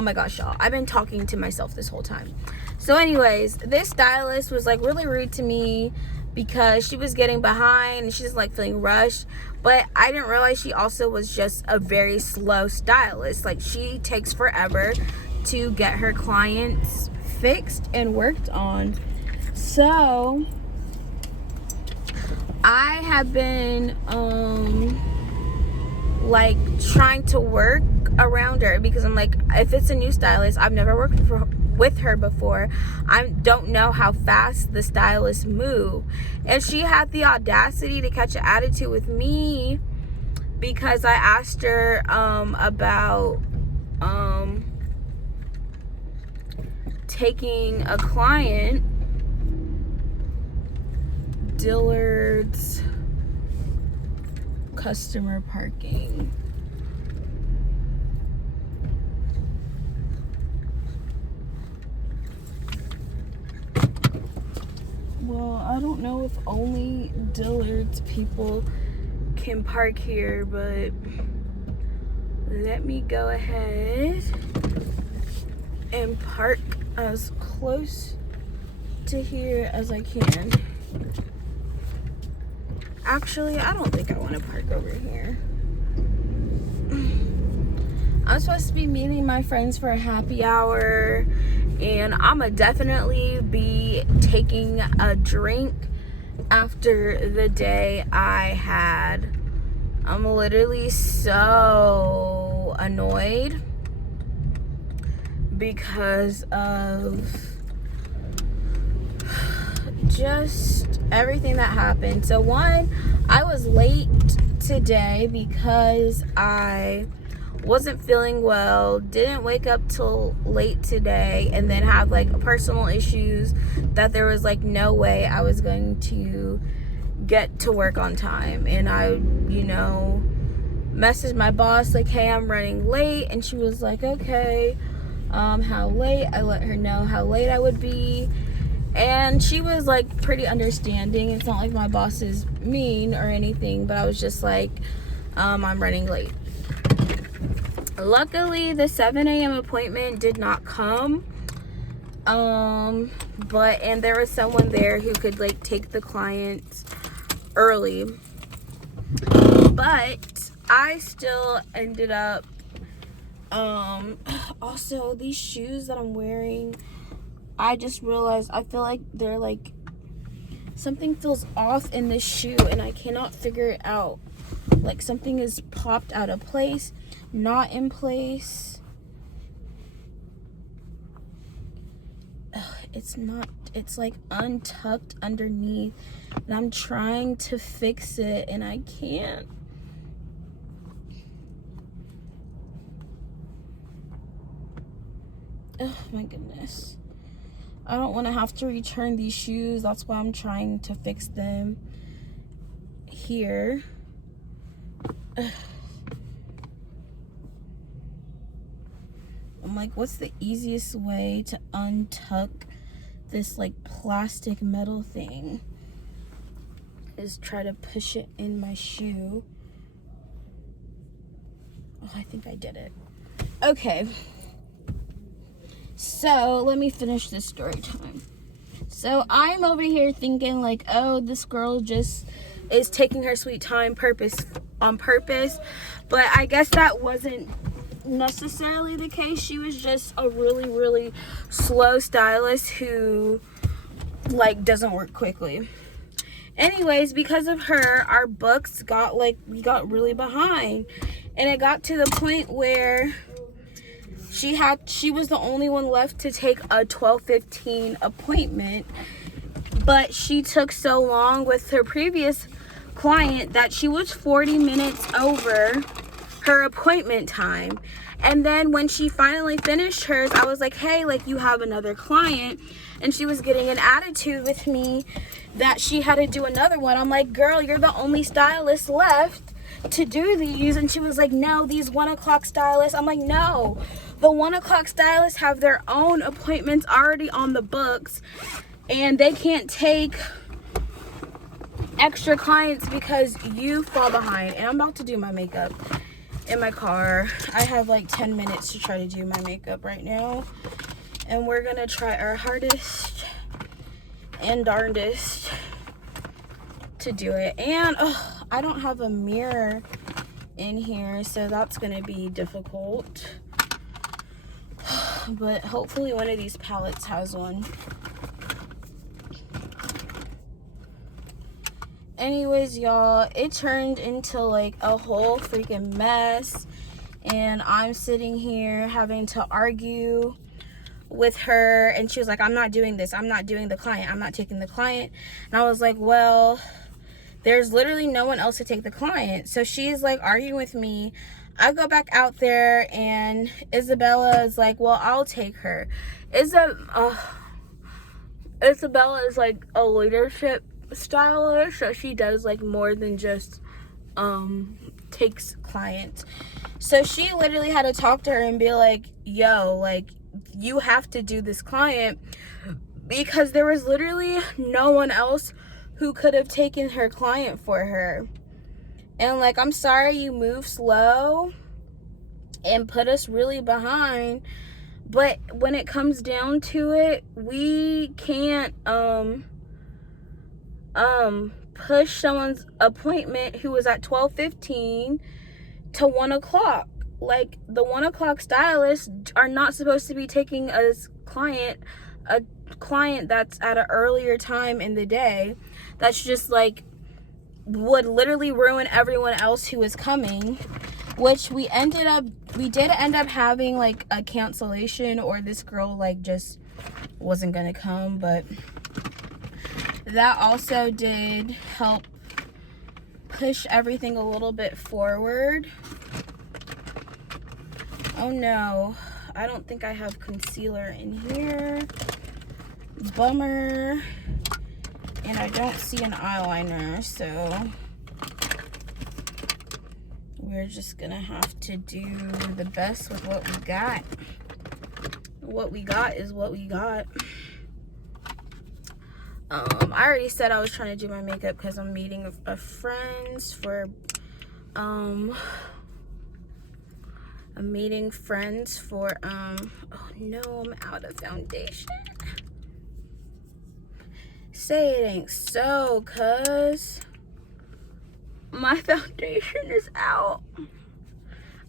Oh my gosh, y'all, I've been talking to myself this whole time. So anyways, this stylist was like really rude to me because she was getting behind and she's like feeling rushed. But I didn't realize she also was just a very slow stylist. Like, she takes forever to get her clients fixed and worked on. So I have been like trying to work around her, because I'm like, if it's a new stylist, I've never worked with her before, I don't know how fast the stylists move. And she had the audacity to catch an attitude with me because I asked her about taking a client, Dillard's customer parking. Well, I don't know if only Dillard's people can park here, but let me go ahead and park as close to here as I can. Actually, I don't think I want to park over here. I'm supposed to be meeting my friends for a happy hour, and I'ma definitely be taking a drink after the day I had. I'm literally so annoyed because of just everything that happened. So one, I was late today because I wasn't feeling well, didn't wake up till late today, and then have like personal issues that there was like no way I was going to get to work on time. And I, messaged my boss like, hey, I'm running late, and she was like, okay, how late? I let her know how late I would be, and she was like pretty understanding. It's not like my boss is mean or anything, but I was just like, I'm running late. Luckily, the 7 a.m. appointment did not come. And there was someone there who could like take the clients early. But I still ended up, also these shoes that I'm wearing, I just realized I feel like they're like, something feels off in this shoe and I cannot figure it out. Like something is popped out of place, not in place. It's not, it's like untucked underneath, and I'm trying to fix it and I can't. Oh my goodness. I don't want to have to return these shoes. That's why I'm trying to fix them here. I'm like, what's the easiest way to untuck this like plastic metal thing? Is try to push it in my shoe. Oh, I think I did it. Okay. So let me finish this story time. So I'm over here thinking like, oh, this girl just is taking her sweet time on purpose. But I guess that wasn't necessarily the case. She was just a really, really slow stylist who like doesn't work quickly. Anyways, because of her, our books got we got really behind. And it got to the point where she was the only one left to take a 12:15 appointment, but she took so long with her previous client that she was 40 minutes over her appointment time. And then when she finally finished hers, I was like, hey, like, you have another client, and she was getting an attitude with me that she had to do another one. I'm like, girl, you're the only stylist left to do these. And she was like, no, these 1 o'clock stylists. I'm like, no, the 1 o'clock stylists have their own appointments already on the books, and they can't take extra clients because you fall behind. And I'm about to do my makeup, in my car. I have like 10 minutes to try to do my makeup right now. And we're gonna try our hardest and darndest to do it. And I don't have a mirror in here, so that's gonna be difficult. But hopefully one of these palettes has one. Anyways, y'all, it turned into like a whole freaking mess, and I'm sitting here having to argue with her, and she was like, I'm not doing this, I'm not doing the client, I'm not taking the client. And I was like, well, there's literally no one else to take the client. So she's like arguing with me. I go back out there, and Isabella is like, well, I'll take her. Isabella is like a leadership stylist, so she does like more than just takes clients. So she literally had to talk to her and be like, yo, like, you have to do this client, because there was literally no one else who could have taken her client for her. And like, I'm sorry you move slow and put us really behind, but when it comes down to it, we can't push someone's appointment who was at 12:15 to 1 o'clock. Like, the 1 o'clock stylists are not supposed to be taking a client that's at an earlier time in the day. That's just like would literally ruin everyone else who is coming, which we did end up having like a cancellation, or this girl like just wasn't gonna come, but that also did help push everything a little bit forward. Oh no, I don't think I have concealer in here. Bummer. And I don't see an eyeliner, so we're just gonna have to do the best with what we got. What we got is what we got. I already said I was trying to do my makeup because I'm meeting a friends for oh no, I'm out of foundation. Say it ain't so, cuz my foundation is out.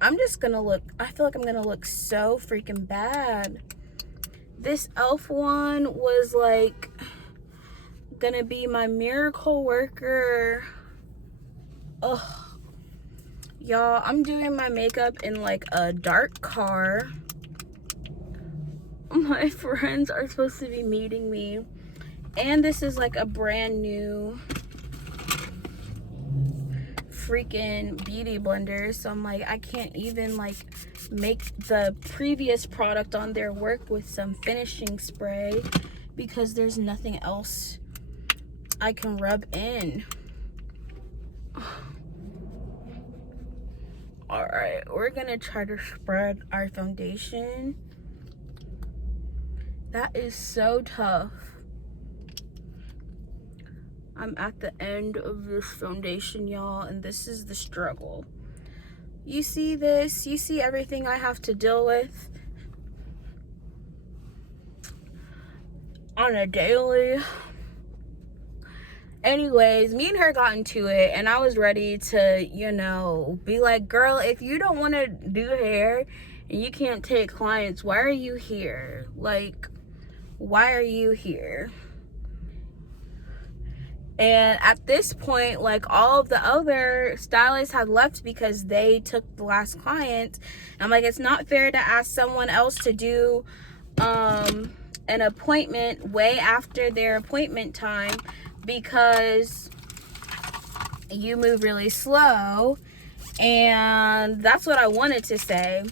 I'm just gonna look, I feel like I'm gonna look so freaking bad. This e.l.f. one was like gonna be my miracle worker. Ugh. Y'all, I'm doing my makeup in like a dark car. My friends are supposed to be meeting me, and this is like a brand new freaking beauty blender, so I'm like, I can't even like make the previous product on there work with some finishing spray because there's nothing else I can rub in. All right, we're gonna try to spread our foundation. That is so tough. I'm at the end of this foundation, y'all, and this is the struggle. You see this? You see everything I have to deal with on a daily. Anyways, me and her got into it, and I was ready to, you know, be like, girl, if you don't want to do hair and you can't take clients, why are you here? Like, why are you here? And at this point, like, all of the other stylists had left because they took the last client. I'm like, it's not fair to ask someone else to do an appointment way after their appointment time because you move really slow. And that's what I wanted to say.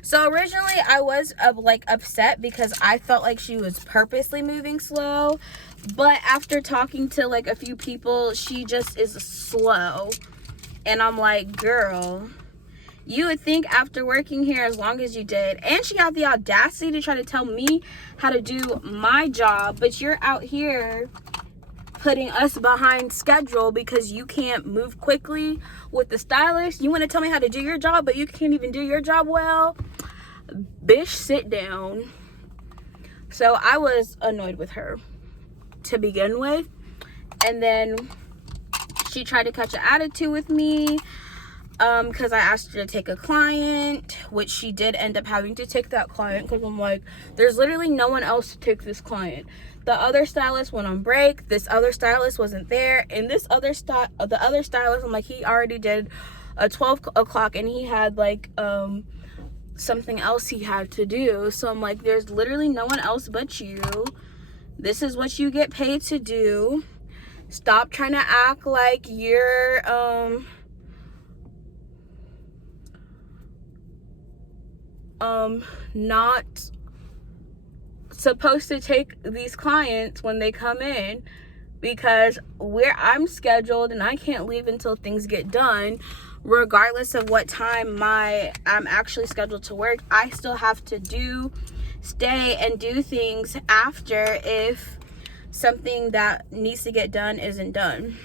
So originally I was like upset because I felt like she was purposely moving slow, but after talking to like a few people, she just is slow. And I'm like, girl, you would think after working here as long as you did, and she had the audacity to try to tell me how to do my job, but you're out here putting us behind schedule because you can't move quickly with the stylist. You want to tell me how to do your job, but you can't even do your job well? Bitch, sit down. So I was annoyed with her to begin with. And then she tried to catch an attitude with me because I asked her to take a client, which she did end up having to take that client because I'm like, there's literally no one else to take this client. The other stylist went on break. This other stylist wasn't there. And the other stylist, I'm like, he already did a 12 o'clock and he had like something else he had to do. So I'm like, there's literally no one else but you. This is what you get paid to do. Stop trying to act like you're not supposed to take these clients when they come in, because I'm scheduled and I can't leave until things get done. Regardless of what time I'm actually scheduled to work, I still have to stay and do things after if something that needs to get done isn't done.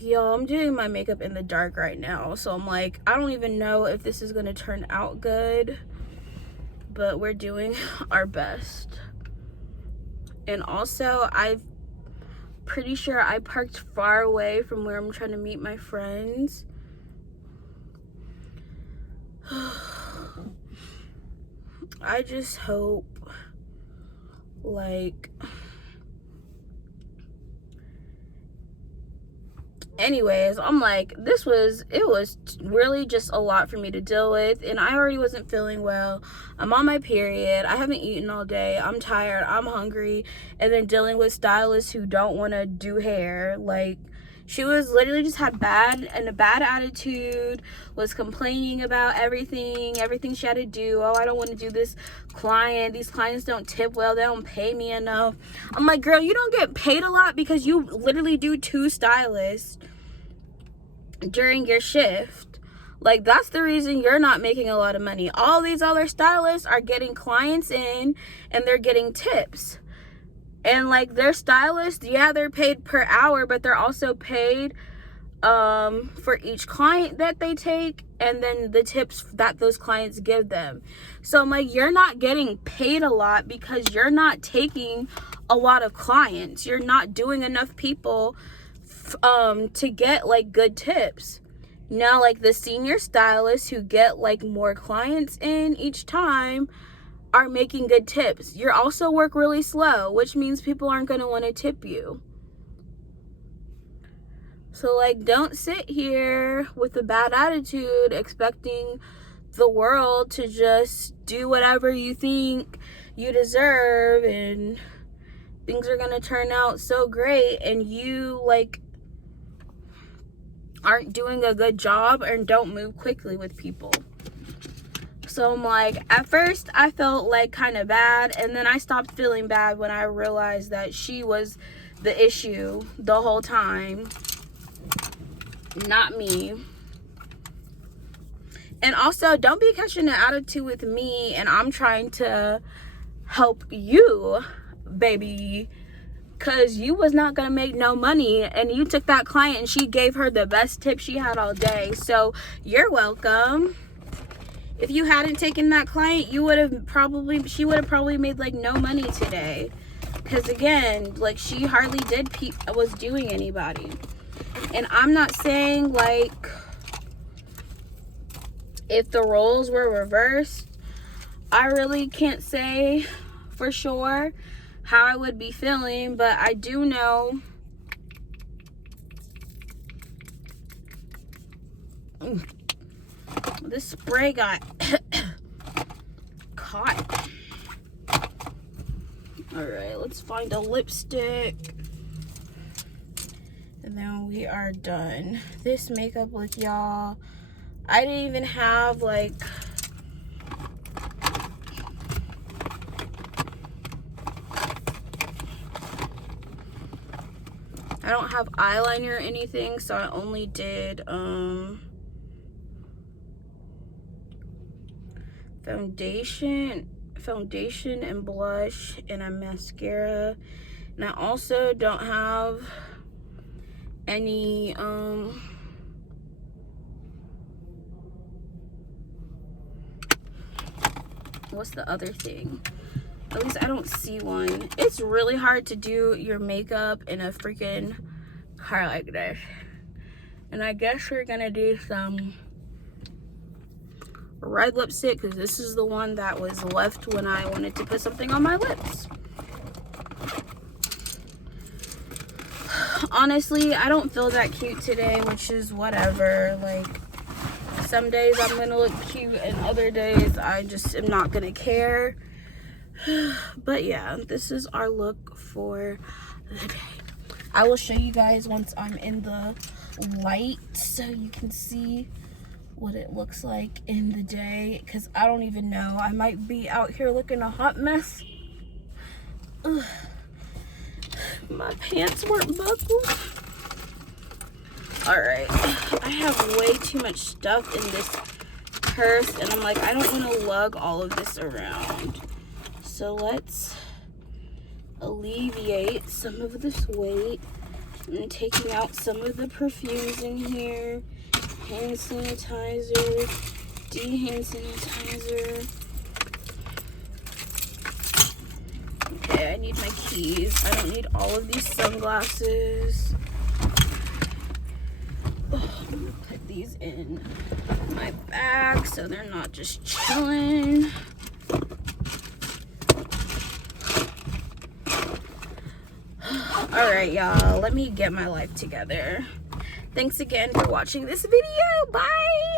Y'all, I'm doing my makeup in the dark right now, so I'm like, I don't even know if this is gonna turn out good, but we're doing our best. And also, I'm pretty sure I parked far away from where I'm trying to meet my friends. I just hope, like, anyways, I'm like, it was really just a lot for me to deal with, and I already wasn't feeling well. I'm on my period. I haven't eaten all day. I'm tired. I'm hungry. And then dealing with stylists who don't want to do hair. Like, she was literally just had a bad attitude, was complaining about everything she had to do. Oh, I don't want to do this client. These clients don't tip well. They don't pay me enough. I'm like, girl, you don't get paid a lot because you literally do 2 stylists during your shift. Like, that's the reason you're not making a lot of money. All these other stylists are getting clients in and they're getting tips. And like, their stylists, yeah, they're paid per hour, but they're also paid for each client that they take, and then the tips that those clients give them. So I'm like, you're not getting paid a lot because you're not taking a lot of clients. You're not doing enough people to get like good tips. Now, like, the senior stylists who get like more clients in each time are making good tips. You also work really slow, which means people aren't going to want to tip you. So, like, don't sit here with a bad attitude expecting the world to just do whatever you think you deserve and things are going to turn out so great, and you, like, aren't doing a good job and don't move quickly with people. So I'm like, at first I felt like kind of bad, and then I stopped feeling bad when I realized that she was the issue the whole time, not me. And also, don't be catching an attitude with me and I'm trying to help you, baby, because you was not gonna make no money, and you took that client and she gave her the best tip she had all day, so you're welcome. If you hadn't taken that client, she would have probably made like no money today, because again, like, she hardly was doing anybody. And I'm not saying, like, if the roles were reversed, I really can't say for sure how I would be feeling, but I do know this spray got caught. All right, let's find a lipstick, and then we are done. This makeup look, y'all, I didn't even have like I don't have eyeliner or anything, so I only did foundation and blush and a mascara, And I also don't have any, what's the other thing? At least I don't see one. It's really hard to do your makeup in a freaking car like this. And I guess we're gonna do some red lipstick because this is the one that was left when I wanted to put something on my lips. Honestly, I don't feel that cute today, which is whatever. Like, some days I'm gonna look cute and other days I just am not gonna care. But yeah, this is our look for the day. I will show you guys once I'm in the light so you can see what it looks like in the day, because I don't even know. I might be out here looking a hot mess. Ugh. My pants weren't buckled. Alright, I have way too much stuff in this purse, and I'm like, I don't want to lug all of this around. So let's alleviate some of this weight. I'm taking out some of the perfumes in here. Hand sanitizer, hand sanitizer. Okay, I need my keys. I don't need all of these sunglasses. Oh, I'm gonna put these in my bag so they're not just chilling. Alright, y'all, let me get my life together. Thanks again for watching this video. Bye!